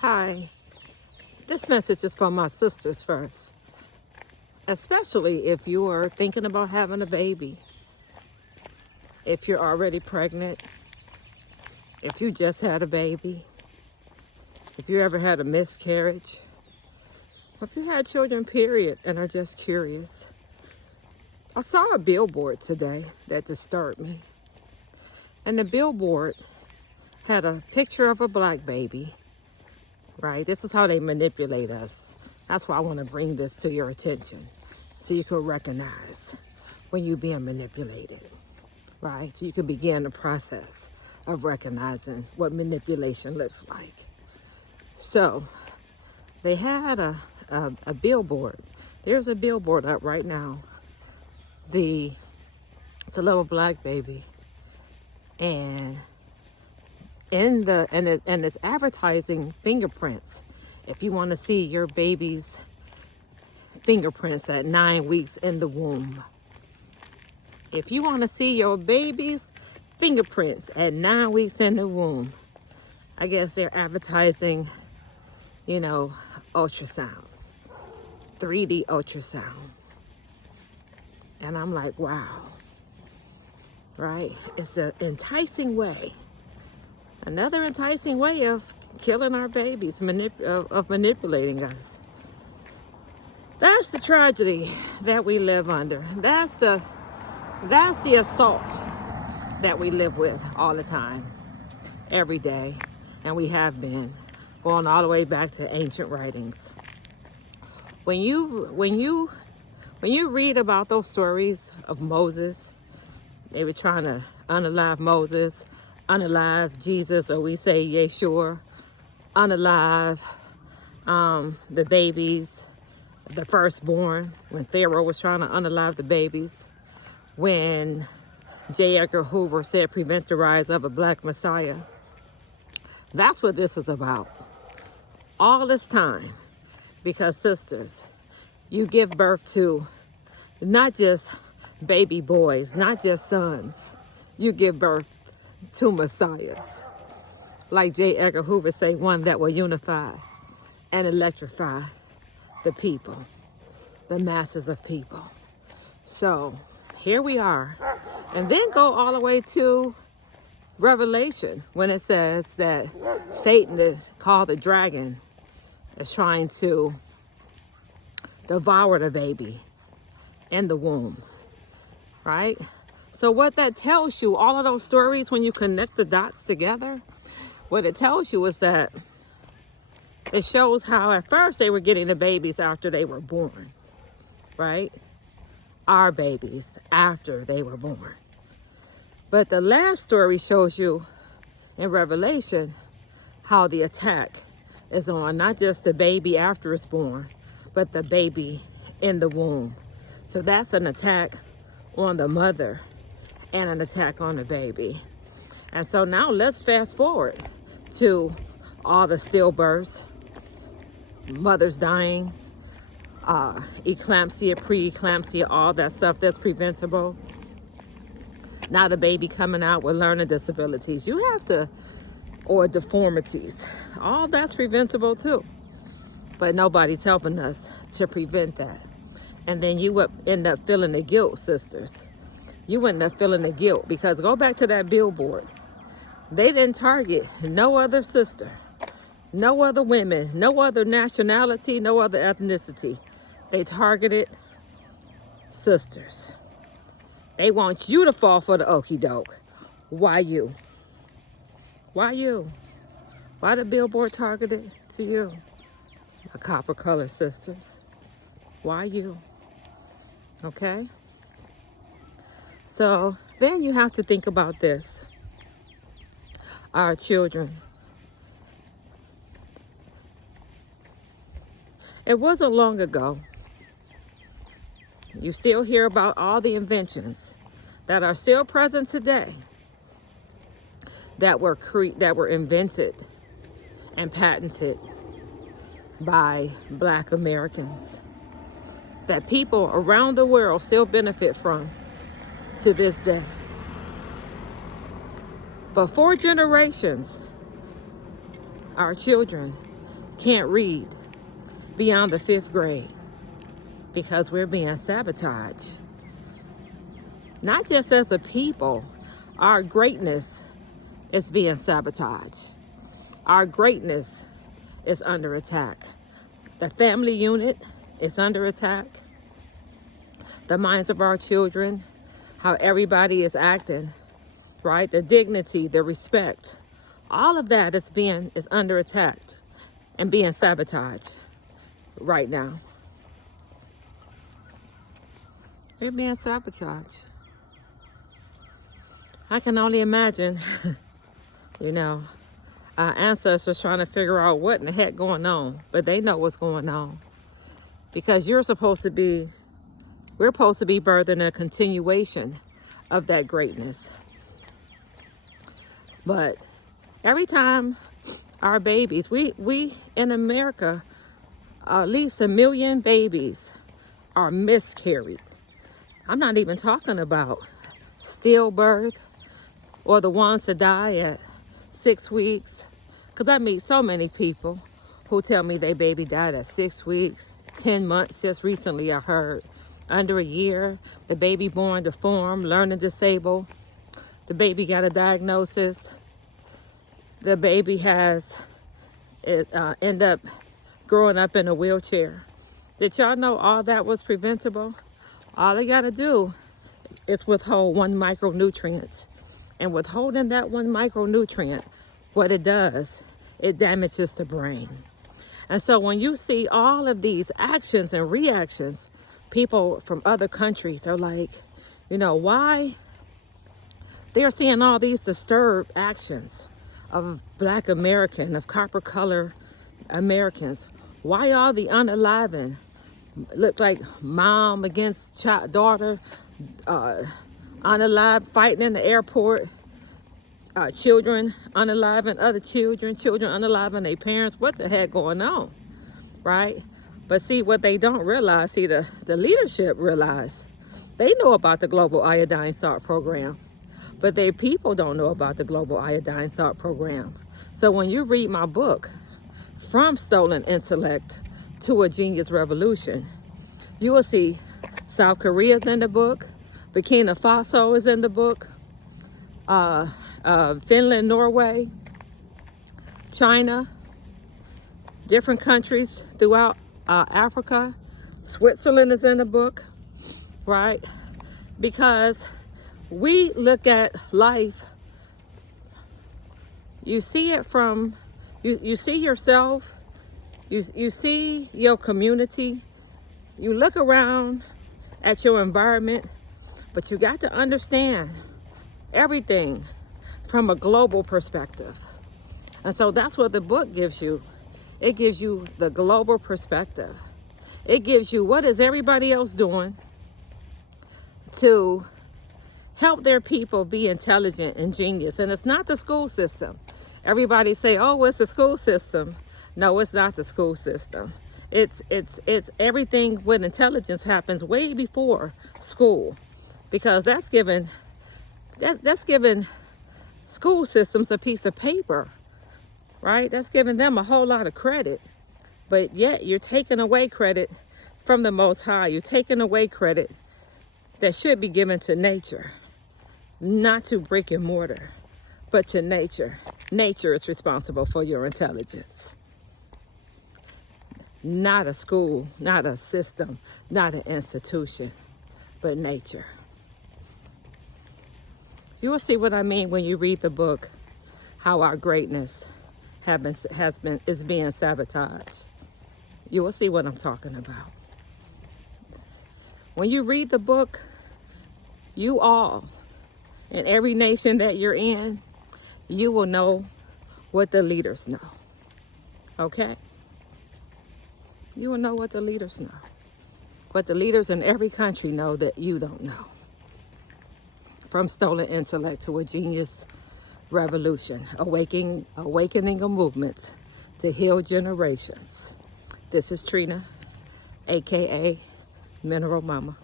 Hi, this message is for my sisters first, especially if you are thinking about having a baby, if you're already pregnant, if you just had a baby, if you ever had a miscarriage, or if you had children, period, and are just curious. I saw a billboard today that disturbed me, and the billboard had a picture of a black baby. Right? This is how they manipulate us. That's why I want to bring this to your attention so you can recognize when you're being manipulated, right? So you can begin the process of recognizing what manipulation looks like. So they had a billboard. There's a billboard up right now. It's a little black baby, and it's advertising fingerprints. If you want to see your baby's fingerprints at 9 weeks in the womb. If you want to see your baby's fingerprints at 9 weeks in the womb, I guess they're advertising, ultrasounds, 3D ultrasound. And I'm like, wow, right? It's an enticing way. Another enticing way of killing our babies, of manipulating us. That's the tragedy that we live under. That's the assault that we live with all the time, every day, and we have been going all the way back to ancient writings. When you read about those stories of Moses, they were trying to unalive Moses, unalive Jesus, or we say Yeshua, unalive the babies, the firstborn, when Pharaoh was trying to unalive the babies, when J. Edgar Hoover said prevent the rise of a black messiah. That's what this is about. All this time, because sisters, you give birth to not just baby boys, not just sons. You give birth to messiahs. Like J. Edgar Hoover say, one that will unify and electrify the people, the masses of people. So here we are. And then go all the way to Revelation when it says that Satan, called the dragon, is trying to devour the baby in the womb, right? So what that tells you, all of those stories, when you connect the dots together, what it tells you is that it shows how at first they were getting the babies after they were born, right? Our babies after they were born. But the last story shows you in Revelation how the attack is on not just the baby after it's born, but the baby in the womb. So that's an attack on the mother and an attack on the baby. And so now let's fast forward to all the stillbirths, mothers dying, eclampsia, pre-eclampsia, all that stuff that's preventable. Now the baby coming out with learning disabilities. Or deformities. All that's preventable too. But nobody's helping us to prevent that. And then you would end up feeling the guilt, sisters. You end up feeling the guilt because go back to that billboard. They didn't target no other sister, no other women, no other nationality, no other ethnicity. They targeted sisters. They want you to fall for the okie doke. Why you? Why you? Why the billboard targeted to you? My copper colored sisters. Why you? Okay? So then you have to think about this. Our children. It wasn't long ago. You still hear about all the inventions that are still present today that were invented and patented by Black Americans that people around the world still benefit from to this day. But for generations, our children can't read beyond the 5th grade because we're being sabotaged. Not just as a people, our greatness is being sabotaged. Our greatness is under attack. The family unit is under attack. The minds of our children, how everybody is acting, right? The dignity, the respect, all of that is under attack and being sabotaged right now. They're being sabotaged. I can only imagine, our ancestors trying to figure out what in the heck going on, but they know what's going on because we're supposed to be birthing a continuation of that greatness. But every time our babies, we in America, at least 1 million babies are miscarried. I'm not even talking about stillbirth or the ones that die at 6 weeks. Because I meet so many people who tell me their baby died at 6 weeks, 10 months. Just recently I heard under a year, the baby born deformed, learning disabled. The baby got a diagnosis. The baby end up growing up in a wheelchair. Did y'all know all that was preventable? All they got to do is withhold 1 micronutrient. And withholding that 1 micronutrient, what it does, it damages the brain. And so when you see all of these actions and reactions, people from other countries are like, why? They're seeing all these disturbed actions of Black American, of copper color Americans. Why all the unaliving look like mom against daughter, unalive fighting in the airport, children unaliving other children unaliving their parents? What the heck going on, right? But see, what they don't realize, the leadership realize, they know about the global iodine salt program, but their people don't know about the global iodine salt program. So when you read my book, From Stolen Intellect to a Genius Revolution, you will see South Korea is in the book, Burkina Faso is in the book, Finland, Norway, China, different countries throughout Africa. Switzerland is in the book, right? Because we look at life, you see it from, you see yourself, you see your community, you look around at your environment, but you got to understand everything from a global perspective. And so that's what the book gives you. It gives you the global perspective. It gives you what is everybody else doing to help their people be intelligent and genius. And it's not the school system. Everybody say, oh, it's the school system. No, it's not the school system. It's everything with intelligence happens way before school, because that's giving school systems a piece of paper, right? That's giving them a whole lot of credit. But yet you're taking away credit from the Most High. You're taking away credit that should be given to nature, not to brick and mortar, but to nature. Nature is responsible for your intelligence. Not a school, not a system, not an institution, but nature. You will see what I mean when you read the book, how our greatness is being sabotaged. You will see what I'm talking about. When you read the book, you all, in every nation that you're in, you will know what the leaders know. Okay? You will know what the leaders know. What the leaders in every country know that you don't know. From stolen intellect to a genius revolution, awakening a movement to heal generations. This is Trina, aka Mineral Mama.